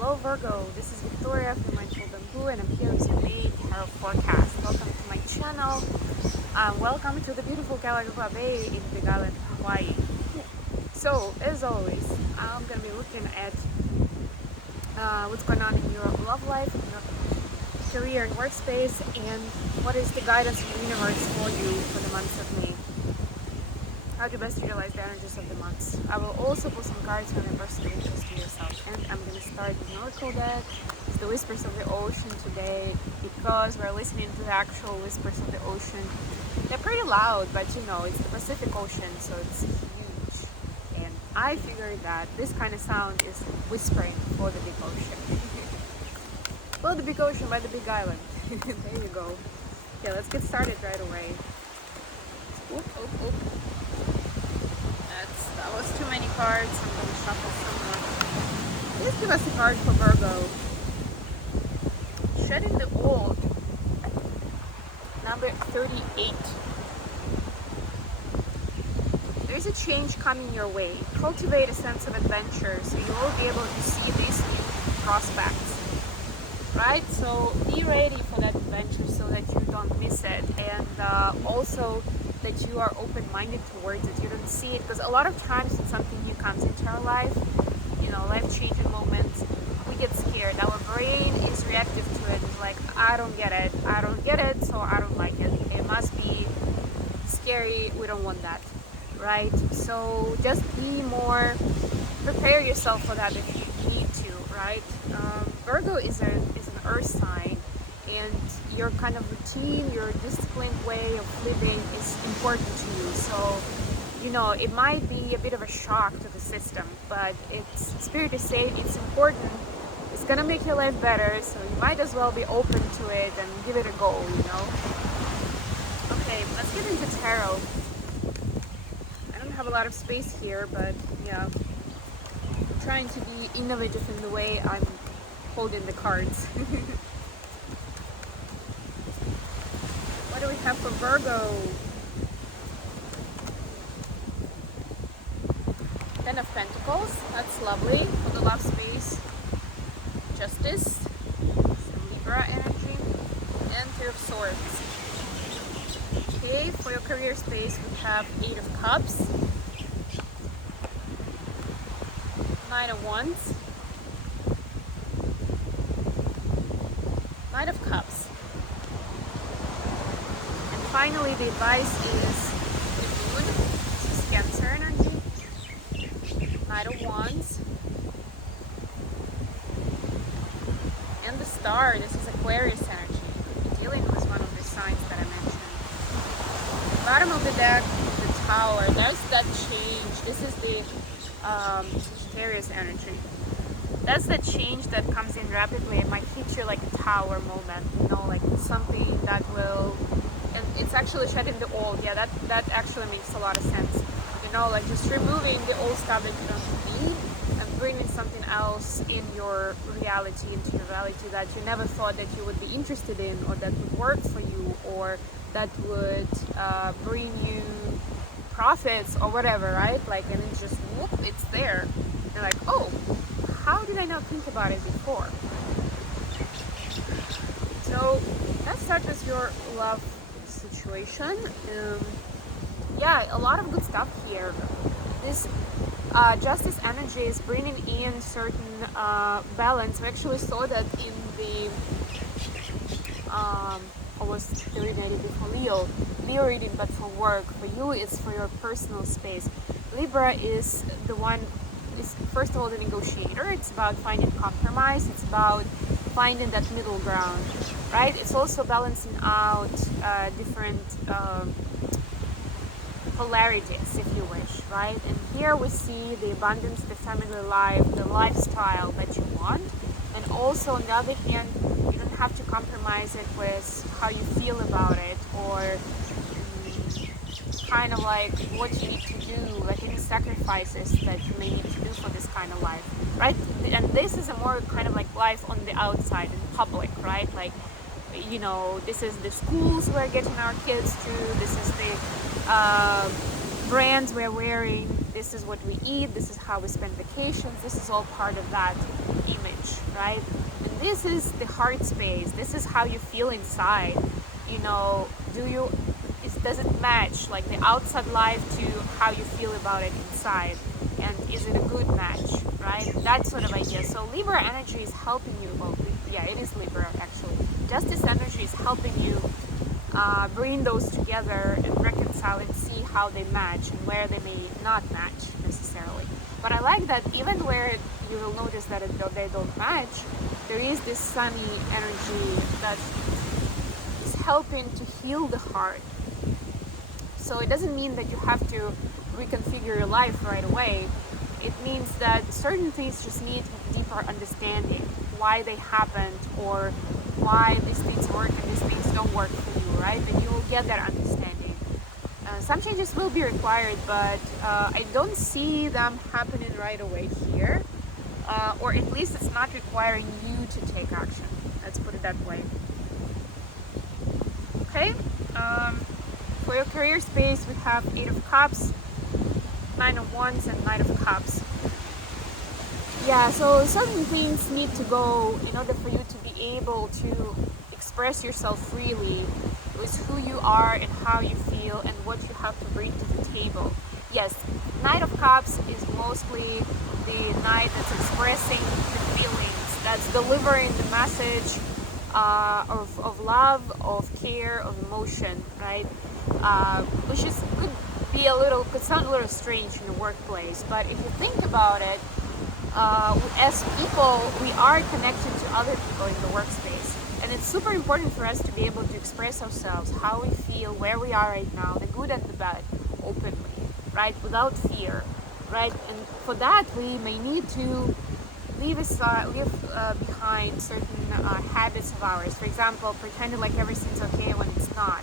Hello Virgo, this is Victoria from Mindful Bamboo and I'm here with your May Tarot Forecast. Welcome to my channel. Welcome to the beautiful Viktoriia-Gruzdieva Bay in Big Island, Hawaii. So, as always, I'm going to be looking at what's going on in your love life, in your career and workspace, and what is the guidance from the universe for you for the month of May. How to best utilize the energies of the months. I will also put some cards from the personal interest to yourself. And I'm going to start with an oracle deck. It's the Whispers of the Ocean today because we're listening to the actual whispers of the ocean. They're pretty loud, but you know, it's the Pacific Ocean, so it's huge. And I figured that this kind of sound is whispering for the big ocean. For the big ocean by the big island. There you go. Okay, let's get started right away. Oop, oop, oop. That was too many cards. I'm going to shuffle some more. Please give us a card for Virgo. Shedding the old. Number 38. There's a change coming your way. Cultivate a sense of adventure so you will be able to see these new prospects. Right? So be ready for that adventure so that you don't miss it. And also that you are open-minded towards it. You don't see it because a lot of times when something new comes into our life, you know, life-changing moments, we get scared. Our brain is reactive to it. It's like, I don't get it, so I don't like it. It must be scary. We don't want that, right? So just be more, prepare yourself for that if you need to, right? Virgo is an earth sign, and your kind of routine, your disciplined way of living is important to you. So, you know, it might be a bit of a shock to the system, but it's spirit is saying it's important. It's gonna make your life better, so you might as well be open to it and give it a go, you know. Okay, let's get into tarot. I don't have a lot of space here, but yeah, I'm trying to be innovative in the way I'm holding the cards. What do we have for Virgo? Ten of Pentacles, that's lovely for the love space. Justice, some Libra energy, and Two of Swords. Okay, for your career space we have Eight of Cups, Nine of Wands, Knight of Cups. Finally, the advice is the Moon. This is Cancer energy, Knight of Wands, and the Star. This is Aquarius energy. You're dealing with one of the signs that I mentioned. Bottom of the deck, the Tower. There's that change. This is the Sagittarius energy. That's the change that comes in rapidly. It might hit you like a tower moment, you know, like something that will. And it's actually shedding the old. Yeah, that actually makes a lot of sense. You know, like just removing the old stuff that you don't need and bringing something else in your reality, into your reality that you never thought that you would be interested in, or that would work for you, or that would bring you profits or whatever, right? Like, and it's just whoop, it's there. You're like, oh, how did I not think about it before? So let's start with your love situation. Yeah, a lot of good stuff here. This Justice energy is bringing in certain balance. We actually saw that in the I was reading before Leo reading, but for work. For you, it's for your personal space. Libra is the one. Is first of all the negotiator. It's about finding compromise. It's about finding that middle ground, right? It's also balancing out different polarities, if you wish, right? And here we see the abundance, the family life, the lifestyle that you want. And also, on the other hand, you don't have to compromise it with how you feel about it, or kind of like what you need to do, like any sacrifices that you may need to do for this kind of life, right? And this is a more kind of like life on the outside, in public, right? Like, you know, this is the schools we're getting our kids to, this is the brands we're wearing, this is what we eat, this is how we spend vacations, this is all part of that. image, right? And this is the heart space. This is how you feel inside. You know, does it match like the outside life to how you feel about it inside? And is it a good match, right? That sort of idea. So Libra energy is helping you. Well, yeah, it is Libra actually. Justice energy is helping you bring those together and reconcile and see how they match and where they may not match necessarily. But I like that even where you will notice that they don't match, there is this sunny energy that is helping to heal the heart. So it doesn't mean that you have to reconfigure your life right away. It means that certain things just need deeper understanding, why they happened or why these things work and these things don't work for you, right? And you will get that understanding. Some changes will be required, but I don't see them happening right away here, or at least it's not requiring you to take action. Let's put it that way. Okay. For your career space, we have 8 of Cups, 9 of Wands, and 9 of Cups. Yeah, so certain things need to go in order for you to be able to express yourself freely with who you are and how you feel and what you have to bring to the table. Yes, Knight of Cups is mostly the knight that's expressing the feelings, that's delivering the message of love, of care, of emotion, right? Which could be could sound a little strange in the workplace, but if you think about it, as people, we are connected to other people in the workspace, and it's super important for us to be able to express ourselves, how we feel, where we are right now, the good and the bad, openly, right, without fear, right? And for that, we may need to leave behind certain habits of ours. For example, pretending like everything's okay when it's not,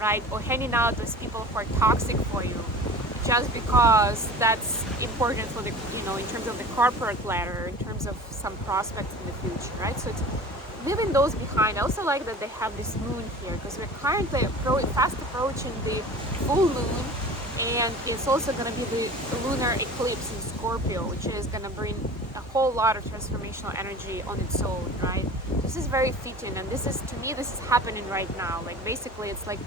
right? Or hanging out with people who are toxic for you, just because that's important for the, in terms of the corporate ladder, in terms of some prospects in the future, right? So it's leaving those behind. I also like that they have this moon here, because we're currently fast approaching the full moon, and it's also going to be the lunar eclipse in Scorpio, which is going to bring a whole lot of transformational energy on its own, right? This is very fitting, and this is, to me, this is happening right now. Like, basically, it's like,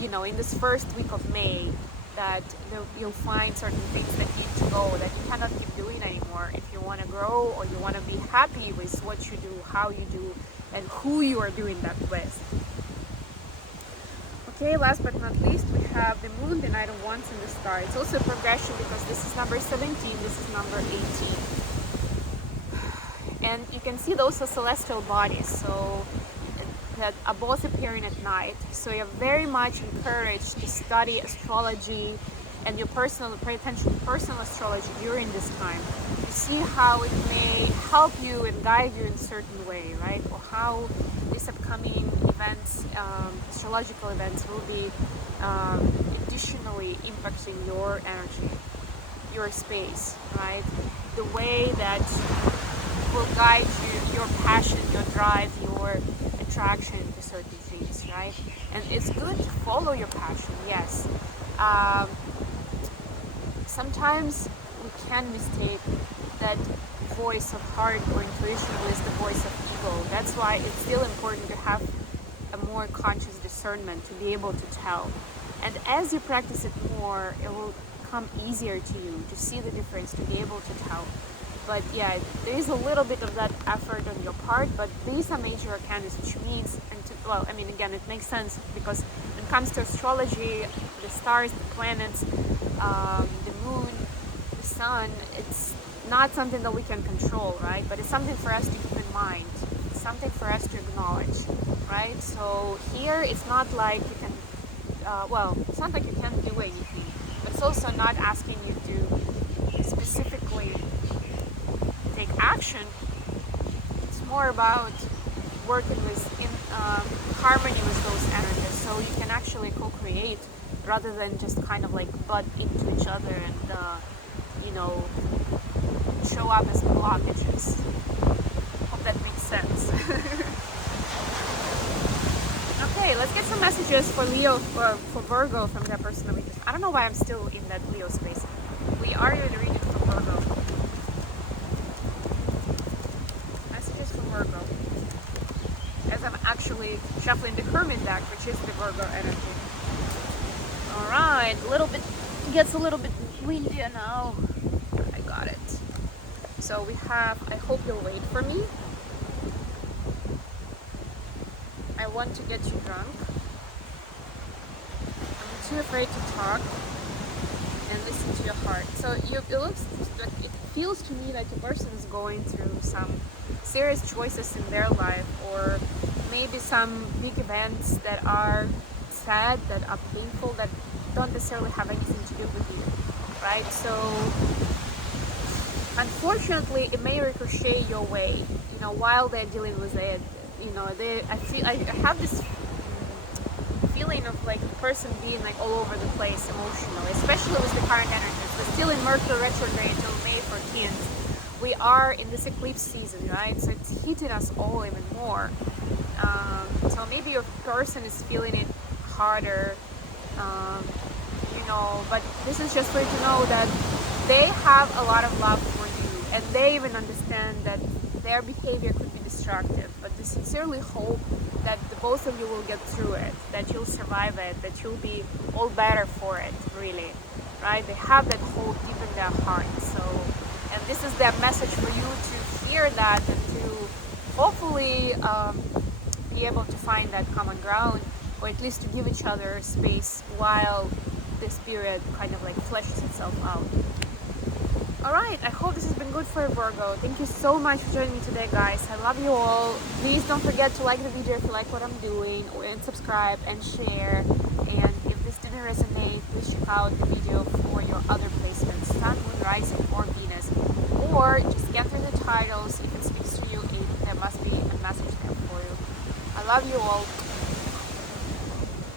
in this first week of May, that you'll find certain things that need to go, that you cannot keep doing anymore if you want to grow, or you want to be happy with what you do, how you do, and who you are doing that with. Okay, last but not least, we have the moon, the Knight of Wands, and the Star. It's also a progression because this is number 17, this is number 18. And you can see those are celestial bodies, so that are both appearing at night. So you're very much encouraged to study astrology and pay attention to personal astrology during this time, to see how it may help you and guide you in a certain way, right? Or how these upcoming events, astrological events, will be additionally impacting your energy, your space, right? The way that will guide you, your passion, your drive, your attraction to certain things, right? And it's good to follow your passion, yes. Sometimes we can mistake that voice of heart or intuition with the voice of ego. That's why it's still important to have a more conscious discernment, to be able to tell. And as you practice it more, it will come easier to you to see the difference, to be able to tell. But yeah, there is a little bit of that effort on your part, but these are major arcanas, which means, again, it makes sense, because when it comes to astrology, the stars, the planets, the moon, the sun, it's not something that we can control, right? But it's something for us to keep in mind. It's something for us to acknowledge, right? So here, it's not like you can, it's not like you can't do anything, but it's also not asking you to specifically take action. It's more about working in harmony with those energies, so you can actually co-create rather than just kind of like butt into each other and show up as blockages. Hope that makes sense. Okay, let's get some messages for Leo, for Virgo, from that person that we just, I don't know why I'm still in that Leo space. We are in the reading for Virgo. actually shuffling the Hermit deck, which is the Virgo energy. All right, gets a little bit windier now. I got it. So we have, I hope you'll wait for me. I want to get you drunk. I'm too afraid to talk and listen to your heart. So it feels to me like the person is going through some serious choices in their life, or maybe some big events that are sad, that are painful, that don't necessarily have anything to do with you, right? So unfortunately it may ricochet your way, you know, while they're dealing with it. You know, I have this feeling of like the person being like all over the place emotionally, especially with the current energies. We're still in Mercury retrograde until May 14th. We are in this eclipse season, right? So it's hitting us all even more. So maybe your person is feeling it harder, you know, but this is just for you to know that they have a lot of love for you, and they even understand that their behavior could be destructive, but they sincerely hope that the both of you will get through it, that you'll survive it, that you'll be all better for it, really, right? They have that hope deep in their heart. So, and this is their message for you to hear that and to hopefully be able to find that common ground, or at least to give each other space while this period kind of like fleshes itself out. Alright, I hope this has been good for Virgo. Thank you so much for joining me today, guys. I love you all. Please don't forget to like the video if you like what I'm doing, and subscribe and share. And if this didn't resonate, please check out the video for your other placements, Sun, Moon, Rising, or Venus. Or just get through the titles. If it speaks to you, there must be a message there for you. I love you all.